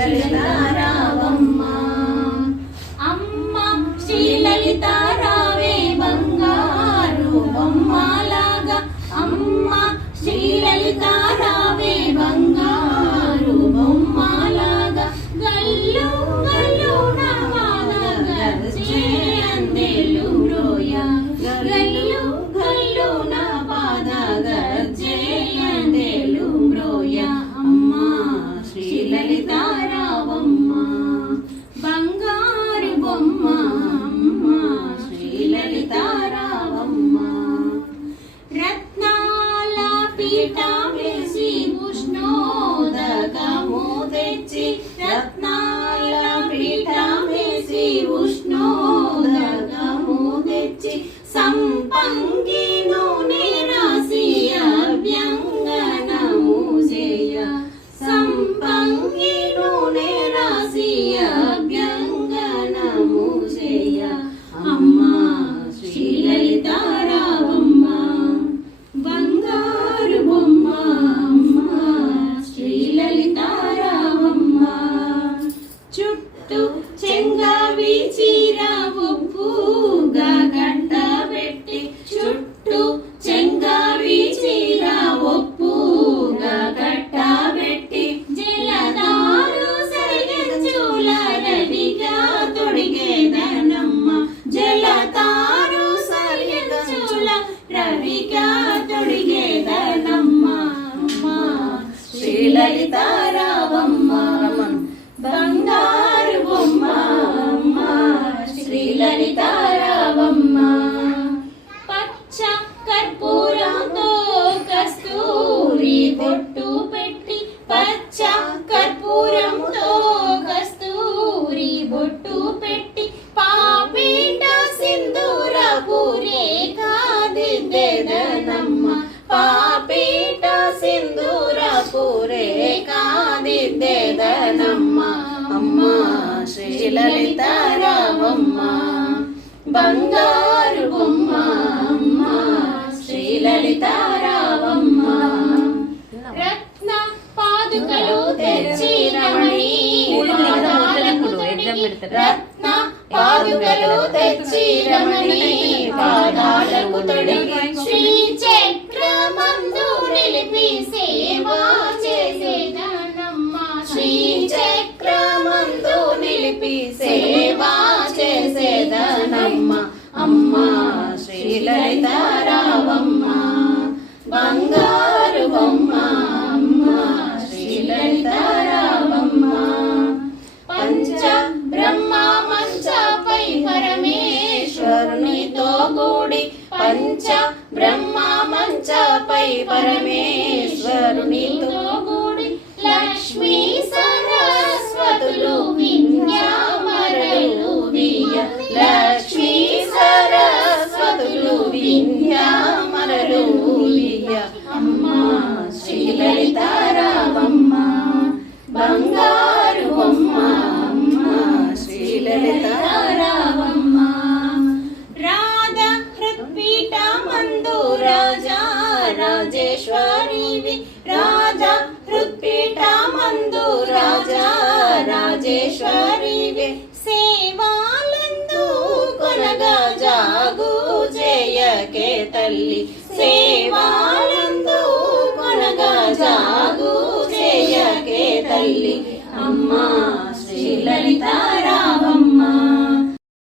శ్రీలలితారావమ్మ అమ్మ శ్రీలలితారావే బంగారు బొమ్మలాగా అమ్మ శ్రీలలితారావే బంగారు బొమ్మలాగా గల్లు గల్లు నవాదగర్జే అందెలు రోయ గల్లు గల్లు నవాదగర్జే అందెలు రోయ అమ్మ శ్రీలలితారావమ్మ బంగారు బొమ్మ అమ్మ శ్రీలలితారావమ్మ రత్నాల పీఠమేసి ఉష్ణోదకము తెచ్చి రత్నాల పీఠమేసి ఉష్ణోదకము తెచ్చి సంపంగి నూనె రాసి అభ్యంగనము చేయ సంపంగి నూనె రాసి అభ్యంగనము చేయ అమ్మ శ్రీలలితారావమ్మ బంగారు బొమ్మ అమ్మ శ్రీలలితారావమ్మ చుట్టూ చెంగావి చీర ఒప్పుగా కట్టబెట్టి చుట్టూ చెంగావి చీర ఒప్పుగా కట్టబెట్టి జలదారు సరిగంచుల రవిగా తొడిగేదనమ్మ జలదారు సరిగంచుల రవిగా తొడిగేదనమ్మ అమ్మ శ్రీలలితారావమ్మ బంగారు బొమ్మ అమ్మ శ్రీలలితారావమ్మ పచ్చ కర్పూరంతో కస్తూరి బొట్టు పెట్టి పచ్చ కర్పూరంతో కస్తూరి బొట్టు పెట్టి పాపీట సింధూరపు రేఖాదిద్దెదనమ్మ పాపీట సింధూరపు రేఖాదిద్దెదనమ్మ అమ్మ శ్రీలలితారావమ్మ బంగారు బొమ్మ అమ్మ శ్రీలలితారావమ్మ రత్న పాదుకలు తెచ్చి రమణి పాదాలకు రత్న పాదుకలు తెచ్చి రమణి పాదాలకు తొడిగి శ్రీ చక్రమందు నిలిపి సేవా చేసేదనమ్మ శ్రీ చక్రమందు నిలిపి సేవా చేసేదనమ్మ అమ్మ శ్రీలలితారావమ్మ బంగారు బొమ్మ అమ్మ శ్రీలలితారావమ్మ పంచ బ్రహ్మ మంచపై పరమేశ్వరునితో కూడి పంచ బ్రహ్మ మంచపై పరమేశ్వరునితో కూడి లక్ష్మీ సరస్వతులు విద్యామరలు వియ లక్ష్మీ సరస్వతులు విద్యామరలు వియ అమ్మ శ్రీలలితారావమ్మ బంగారు బొమ్మ అమ్మ శ్రీలలితారావమ్మ రాధ హృత్పీఠమందు రాజా రాజేశ్వరివి రాజా హృత్పీఠమందు రాజా రాజేశ్వరివి సేవాలందు కొనగా జాగు చేయకే తల్లి సేవాల